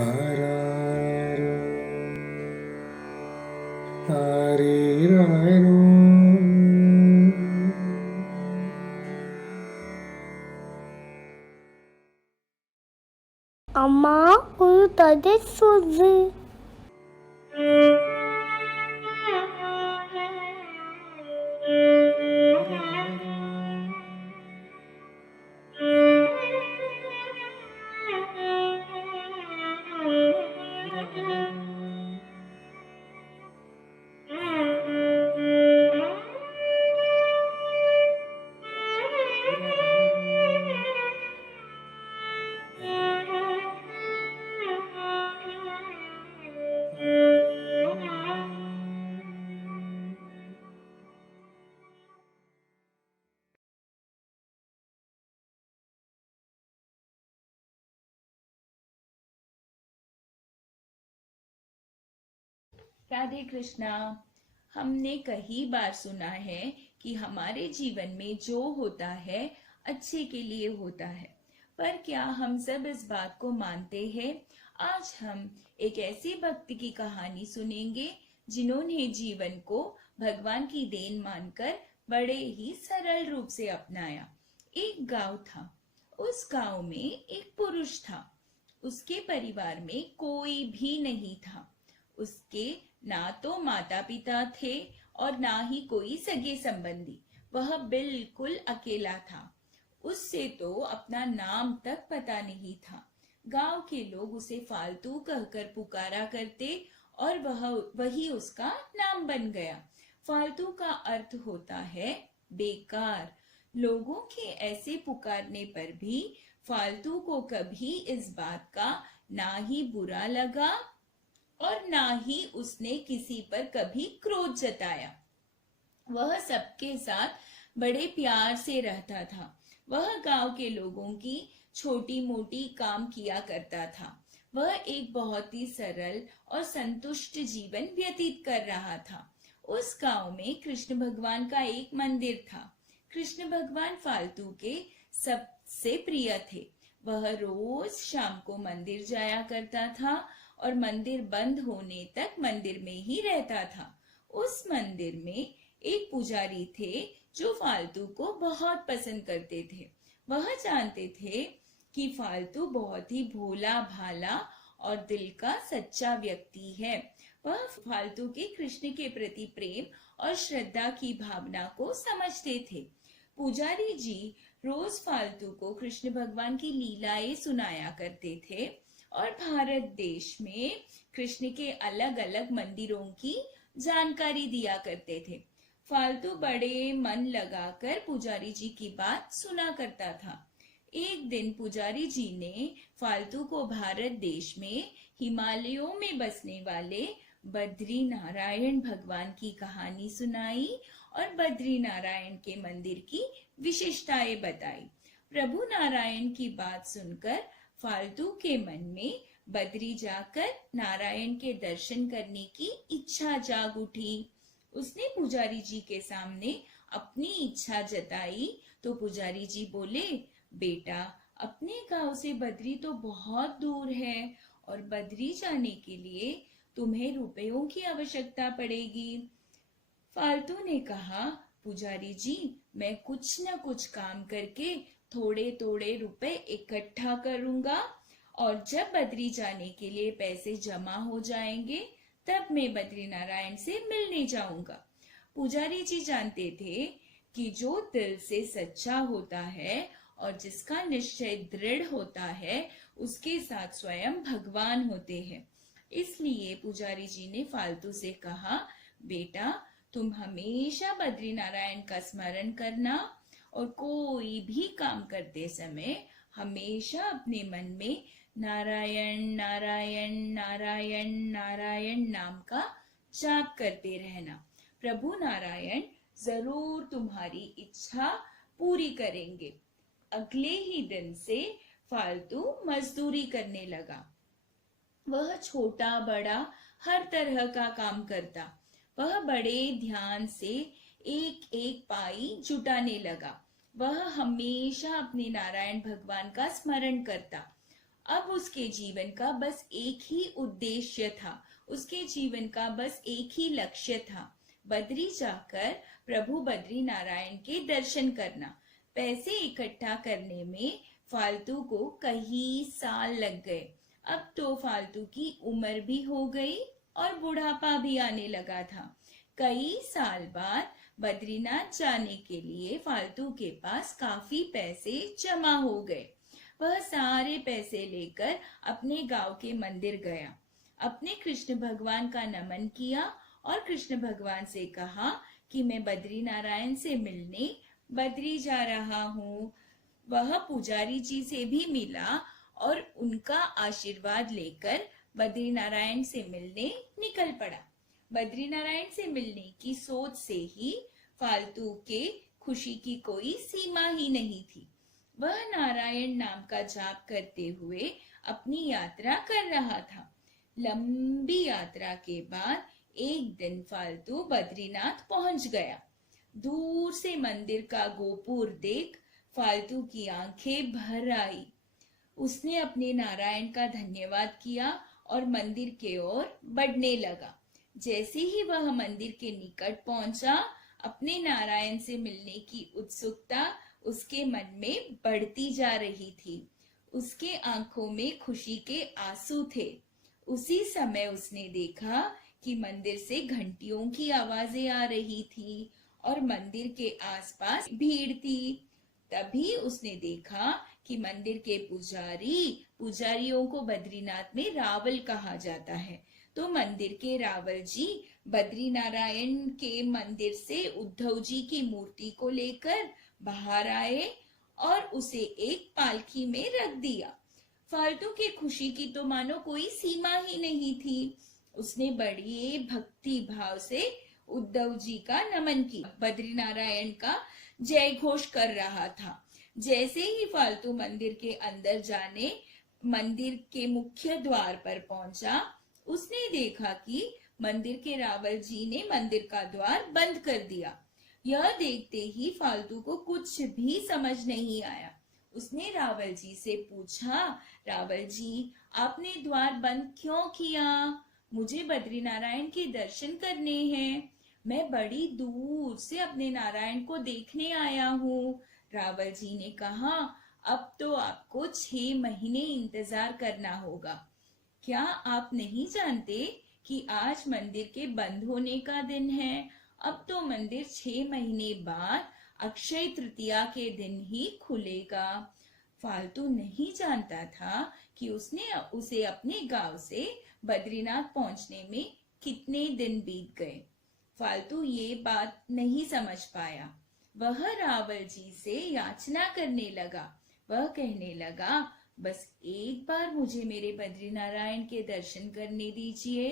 आरारो आरीरारो அம்மா ஒரு கதை சொல்லு. राधे कृष्णा। हमने कई बार सुना है कि हमारे जीवन में जो होता है अच्छे के लिए होता है, पर क्या हम सब इस बात को मानते हैं? आज हम एक ऐसे भक्त की कहानी सुनेंगे जिन्होंने जीवन को भगवान की देन मानकर बड़े ही सरल रूप से अपनाया। एक गांव था। उस गांव में एक पुरुष था। उसके परिवार में कोई भी नहीं था। उसके ना तो माता पिता थे और ना ही कोई सगे संबंधी। वह बिल्कुल अकेला था। उससे तो अपना नाम तक पता नहीं था। गांव के लोग उसे फालतू कहकर पुकारा करते और वही उसका नाम बन गया। फालतू का अर्थ होता है बेकार। लोगों के ऐसे पुकारने पर भी फालतू को कभी इस बात का ना ही बुरा लगा और ना ही उसने किसी पर कभी क्रोध जताया। वह सबके साथ बड़े प्यार से रहता था। वह गांव के लोगों की छोटी मोटी काम किया करता था। वह एक बहुत ही सरल और संतुष्ट जीवन व्यतीत कर रहा था। उस गांव में कृष्ण भगवान का एक मंदिर था। कृष्ण भगवान फालतू के सबसे प्रिय थे। वह रोज शाम को मंदिर जाया करता था और मंदिर बंद होने तक मंदिर में ही रहता था। उस मंदिर में एक पुजारी थे जो फालतू को बहुत पसंद करते थे। वह जानते थे कि फालतू बहुत ही भोला भाला और दिल का सच्चा व्यक्ति है। वह फालतू के कृष्ण के प्रति प्रेम और श्रद्धा की भावना को समझते थे। पुजारी जी रोज फालतू को कृष्ण भगवान की लीलाएं सुनाया करते थे और भारत देश में कृष्ण के अलग अलग मंदिरों की जानकारी दिया करते थे। फालतू बड़े मन लगाकर पुजारी जी की बात सुना करता था। एक दिन पुजारी जी ने फालतू को भारत देश में हिमालयों में बसने वाले बद्री नारायण भगवान की कहानी सुनाई और बद्री नारायण के मंदिर की विशेषताएं बताई। प्रभु नारायण की बात सुनकर फालतू के मन में बद्री जाकर नारायण के दर्शन करने की इच्छा जाग उठी। उसने पुजारी जी के सामने अपनी इच्छा जताई तो पुजारी जी बोले, बेटा, अपने गांव से बद्री तो बहुत दूर है और बद्री जाने के लिए तुम्हें रुपयों की आवश्यकता पड़ेगी। फालतू ने कहा, पुजारी जी, मैं कुछ न कुछ काम करके थोड़े थोड़े रुपए इकट्ठा करूंगा और जब बद्री जाने के लिए पैसे जमा हो जाएंगे तब मैं बद्री नारायण से मिलने जाऊंगा। पुजारी जी जानते थे कि जो दिल से सच्चा होता है और जिसका निश्चय दृढ़ होता है उसके साथ स्वयं भगवान होते हैं। इसलिए पुजारी जी ने फालतू से कहा, बेटा, तुम हमेशा बद्री नारायण का स्मरण करना और कोई भी काम करते समय हमेशा अपने मन में नारायण नारायण नारायण नारायण नाम का जाप करते रहना। प्रभु नारायण जरूर तुम्हारी इच्छा पूरी करेंगे। अगले ही दिन से फालतू मजदूरी करने लगा। वह छोटा बड़ा हर तरह का काम करता। वह बड़े ध्यान से एक एक पाई जुटाने लगा। वह हमेशा अपने नारायण भगवान का स्मरण करता। अब उसके जीवन का बस एक ही उद्देश्य था, उसके जीवन का बस एक ही लक्ष्य था, बद्री जाकर प्रभु बद्री नारायण के दर्शन करना। पैसे इकट्ठा करने में फालतू को कई साल लग गए। अब तो फालतू की उम्र भी हो गई और बुढ़ापा भी आने लगा था। कई साल बाद बद्रीनाथ जाने के लिए फालतू के पास काफी पैसे जमा हो गए। वह सारे पैसे लेकर अपने गांव के मंदिर गया, अपने कृष्ण भगवान का नमन किया और कृष्ण भगवान से कहा कि मैं बद्री नारायण से मिलने बद्री जा रहा हूँ। वह पुजारी जी से भी मिला और उनका आशीर्वाद लेकर बद्री नारायण से मिलने निकल पड़ा। बद्री नारायण से मिलने की सोच से ही फालतू के खुशी की कोई सीमा ही नहीं थी। वह नारायण नाम का जाप करते हुए अपनी यात्रा कर रहा था। लंबी यात्रा के बाद एक दिन फालतू बद्रीनाथ पहुंच गया। दूर से मंदिर का गोपुर देख फालतू की आंखें भर आई। उसने अपने नारायण का धन्यवाद किया और मंदिर के ओर बढ़ने लगा। जैसे ही वह मंदिर के निकट पहुंचा, अपने नारायण से मिलने की उत्सुकता उसके मन में बढ़ती जा रही थी। उसके आंखों में खुशी के आंसू थे। उसी समय उसने देखा कि मंदिर से घंटियों की आवाजें आ रही थी और मंदिर के आसपास भीड़ थी। तभी उसने देखा कि मंदिर के पुजारियों को बद्रीनाथ में रावल कहा जाता है। तो मंदिर के रावल जी बद्री नारायण के मंदिर से उद्धव जी की मूर्ति को लेकर बाहर आए और उसे एक पालकी में रख दिया। फालतू की खुशी की तो मानो कोई सीमा ही नहीं थी। उसने बड़ी भक्ति भाव से उद्धव जी का नमन किया, बद्री नारायण का जय घोष कर रहा था। जैसे ही फालतू मंदिर के अंदर जाने मंदिर के मुख्य द्वार पर पहुंचा, उसने देखा कि मंदिर के रावल जी ने मंदिर का द्वार बंद कर दिया। यह देखते ही फालतू को कुछ भी समझ नहीं आया। उसने रावल जी से पूछा, रावल जी, आपने द्वार बंद क्यों किया? मुझे बद्री नारायण के दर्शन करने हैं। मैं बड़ी दूर से अपने नारायण को देखने आया हूँ। रावल जी ने कहा, अब तो आपको 6 महीने इंतजार करना होगा। क्या आप नहीं जानते कि आज मंदिर के बंद होने का दिन है? अब तो मंदिर 6 महीने बाद अक्षय तृतीया के दिन ही खुलेगा। फालतू नहीं जानता था कि उसे अपने गांव से बद्रीनाथ पहुंचने में कितने दिन बीत गए। फालतू ये बात नहीं समझ पाया। वह रावल जी से याचना करने लगा। वह कहने लगा, बस एक बार मुझे मेरे बद्री नारायण के दर्शन करने दीजिए।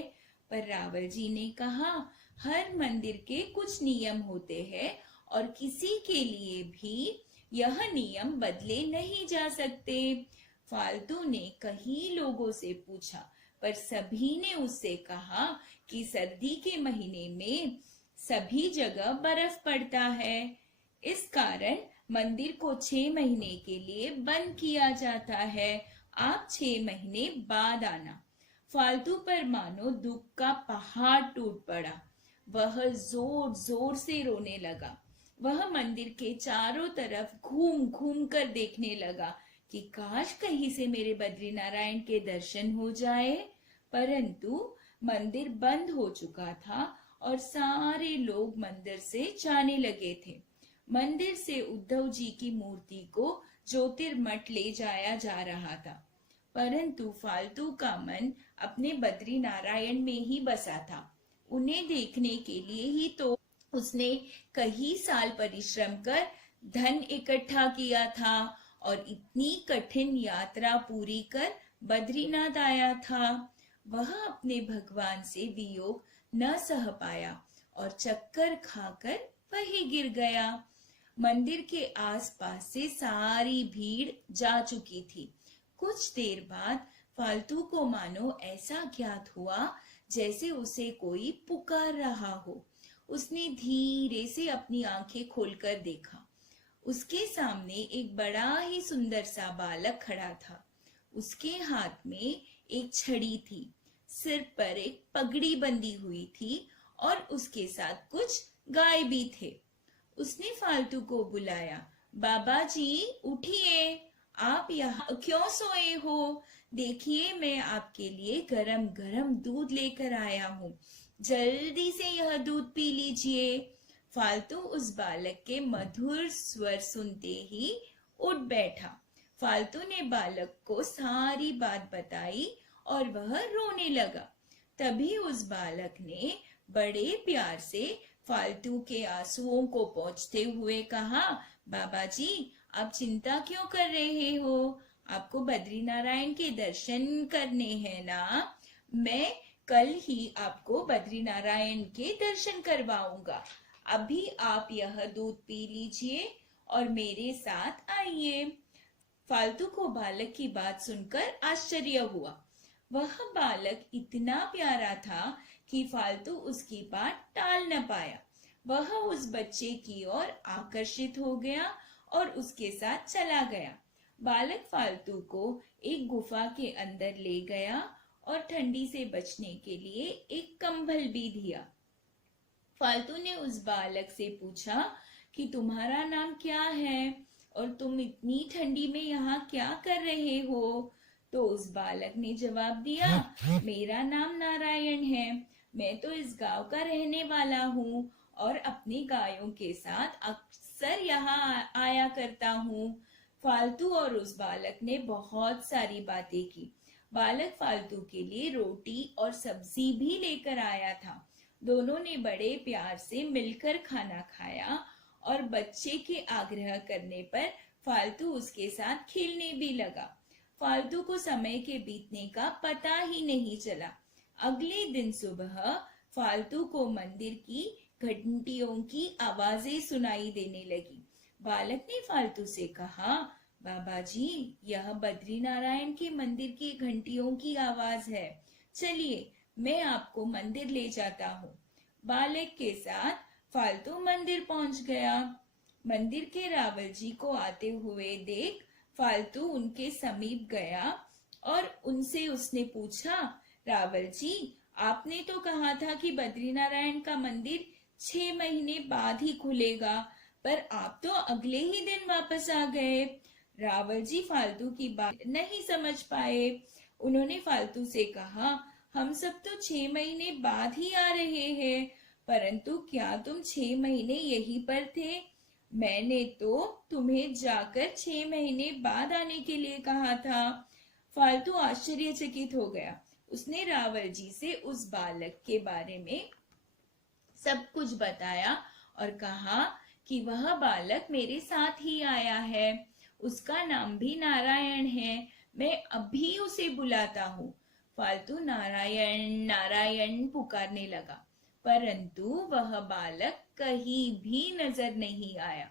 पर रावल जी ने कहा, हर मंदिर के कुछ नियम होते हैं और किसी के लिए भी यह नियम बदले नहीं जा सकते। फालतू ने कई लोगों से पूछा, पर सभी ने उससे कहा कि सर्दी के महीने में सभी जगह बर्फ पड़ता है। इस कारण मंदिर को 6 महीने के लिए बंद किया जाता है। आप 6 महीने बाद आना। फालतू पर मानो दुख का पहाड़ टूट पड़ा। वह जोर जोर से रोने लगा। वह मंदिर के चारों तरफ घूम घूम कर देखने लगा कि काश कहीं से मेरे बद्री नारायण के दर्शन हो जाए। परंतु मंदिर बंद हो चुका था और सारे लोग मंदिर से जाने लगे थे। मंदिर से उद्धव जी की मूर्ति को ज्योतिर्मठ ले जाया जा रहा था, परंतु फालतू का मन अपने बद्री नारायण में ही बसा था। उन्हें देखने के लिए ही तो उसने कई साल परिश्रम कर धन इकट्ठा किया था और इतनी कठिन यात्रा पूरी कर बद्रीनाथ आया था। वह अपने भगवान से वियोग न सह पाया और चक्कर खाकर वहीं गिर गया। मंदिर के आसपास से सारी भीड़ जा चुकी थी। कुछ देर बाद फालतू को मानो ऐसा ज्ञात हुआ जैसे उसे कोई पुकार रहा हो। उसने धीरे से अपनी आंखें खोलकर देखा। उसके सामने एक बड़ा ही सुंदर सा बालक खड़ा था। उसके हाथ में एक छड़ी थी, सिर पर एक पगड़ी बंधी हुई थी और उसके साथ कुछ गाय भी थे। उसने फालतू को बुलाया, बाबा जी उठिए, आप यहाँ क्यों सोए हो? देखिए मैं आपके लिए गरम गरम दूध लेकर आया हूँ, जल्दी से यह दूध पी लीजिए। फालतू उस बालक के मधुर स्वर सुनते ही उठ बैठा। फालतू ने बालक को सारी बात बताई और वह रोने लगा। तभी उस बालक ने बड़े प्यार से फालतू के आंसुओं को पोंछते हुए कहा, बाबा जी आप चिंता क्यों कर रहे हो? आपको बद्रीनारायण के दर्शन करने हैं ना? मैं कल ही आपको बद्रीनारायण के दर्शन करवाऊंगा। अभी आप यह दूध पी लीजिए और मेरे साथ आइए। फालतू को बालक की बात सुनकर आश्चर्य हुआ। वह बालक इतना प्यारा था कि फालतू उसकी बात टाल न पाया। वह उस बच्चे की ओर आकर्षित हो गया और उसके साथ चला गया। बालक फालतू को एक गुफा के अंदर ले गया और ठंडी से बचने के लिए एक कंबल भी दिया। फालतू ने उस बालक से पूछा कि तुम्हारा नाम क्या है और तुम इतनी ठंडी में यहाँ क्या कर रहे हो? तो उस बालक ने जवाब दिया, मेरा नाम नारायण है, मैं तो इस गांव का रहने वाला हूँ और अपनी गायों के साथ अक्सर यहाँ आया करता हूँ। फालतू और उस बालक ने बहुत सारी बातें की। बालक फालतू के लिए रोटी और सब्जी भी लेकर आया था। दोनों ने बड़े प्यार से मिलकर खाना खाया और बच्चे के आग्रह करने पर फालतू उसके साथ खेलने भी लगा। फालतू को समय के बीतने का पता ही नहीं चला। अगले दिन सुबह फालतू को मंदिर की घंटियों की आवाजें सुनाई देने लगी। बालक ने फालतू से कहा, बाबा जी यह बद्रीनारायण के मंदिर की घंटियों की आवाज है, चलिए मैं आपको मंदिर ले जाता हूँ। बालक के साथ फालतू मंदिर पहुंच गया। मंदिर के रावल जी को आते हुए देख फालतू उनके समीप गया और उनसे उसने पूछा, रावल जी आपने तो कहा था कि बद्रीनारायण का मंदिर 6 महीने बाद ही खुलेगा, पर आप तो अगले ही दिन वापस आ गए। रावल जी फालतू की बात नहीं समझ पाए। उन्होंने फालतू से कहा, हम सब तो 6 महीने बाद ही आ रहे हैं, परंतु क्या तुम 6 महीने यहीं पर थे? मैंने तो तुम्हें जाकर 6 महीने बाद आने के लिए कहा था। फालतू आश्चर्यचकित हो गया। उसने रावल जी से उस बालक के बारे में सब कुछ बताया और कहा कि वह बालक मेरे साथ ही आया है, उसका नाम भी नारायण है, मैं अभी उसे बुलाता हूँ। फालतू नारायण नारायण पुकारने लगा, परंतु वह बालक कहीं भी नजर नहीं आया।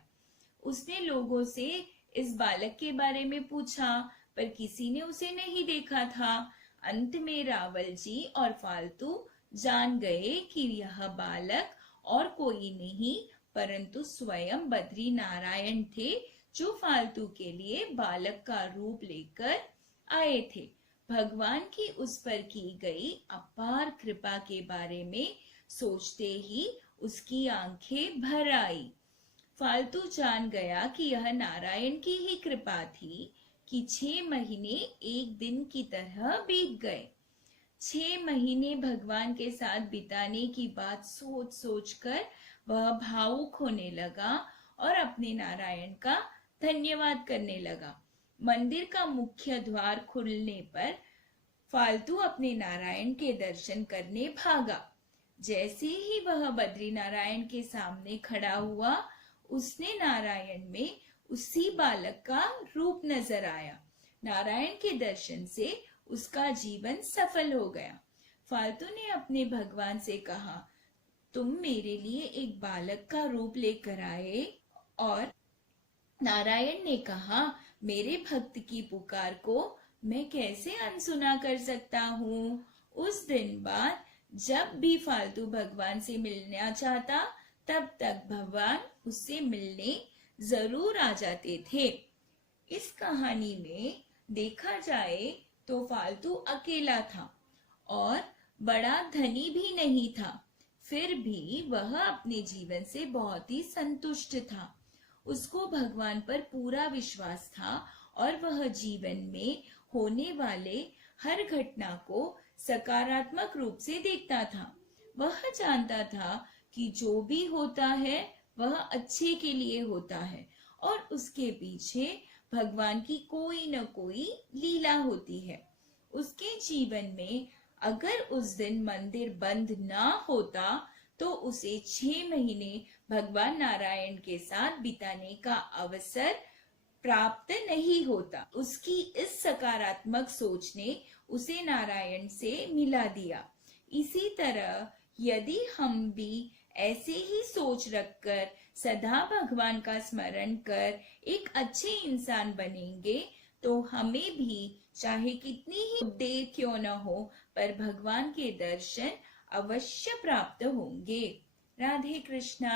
उसने लोगों से इस बालक के बारे में पूछा, पर किसी ने उसे नहीं देखा था। अंत में रावल जी और फालतू जान गए कि यह बालक और कोई नहीं परंतु स्वयं बद्री नारायण थे, जो फालतू के लिए बालक का रूप लेकर आए थे। भगवान की उस पर की गई अपार कृपा के बारे में सोचते ही उसकी आंखें भर आई। फालतू जान गया कि यह नारायण की ही कृपा थी कि 6 महीने एक दिन की तरह बीत गए। 6 महीने भगवान के साथ बिताने की बात सोच सोच कर वह भावुक होने लगा और अपने नारायण का धन्यवाद करने लगा। मंदिर का मुख्य द्वार खुलने पर फालतू अपने नारायण के दर्शन करने भागा। जैसे ही वह बद्री नारायण के सामने खड़ा हुआ, उसने नारायण में उसी बालक का रूप नजर आया। नारायण के दर्शन से उसका जीवन सफल हो गया। फालतू ने अपने भगवान से कहा, तुम मेरे लिए एक बालक का रूप लेकर आए। और नारायण ने कहा, मेरे भक्त की पुकार को मैं कैसे अनसुना कर सकता हूँ। उस दिन बाद जब भी फालतू भगवान से मिलना चाहता, तब तक भगवान उससे मिलने जरूर आ जाते थे। इस कहानी में देखा जाए तो फालतू अकेला था और बड़ा धनी भी नहीं था, फिर भी वह अपने जीवन से बहुत ही संतुष्ट था। उसको भगवान पर पूरा विश्वास था और वह जीवन में होने वाले हर घटना को सकारात्मक रूप से देखता था। वह जानता था कि जो भी होता है वह अच्छे के लिए होता है और उसके पीछे भगवान की कोई न कोई लीला होती है। उसके जीवन में अगर उस दिन मंदिर बंद ना होता तो उसे 6 महीने भगवान नारायण के साथ बिताने का अवसर प्राप्त नहीं होता। उसकी इस सकारात्मक सोच ने उसे नारायण से मिला दिया। इसी तरह यदि हम भी ऐसे ही सोच रखकर सदा भगवान का स्मरण कर एक अच्छे इंसान बनेंगे तो हमें भी चाहे कितनी ही देर क्यों न हो पर भगवान के दर्शन अवश्य प्राप्त होंगे। राधे कृष्णा।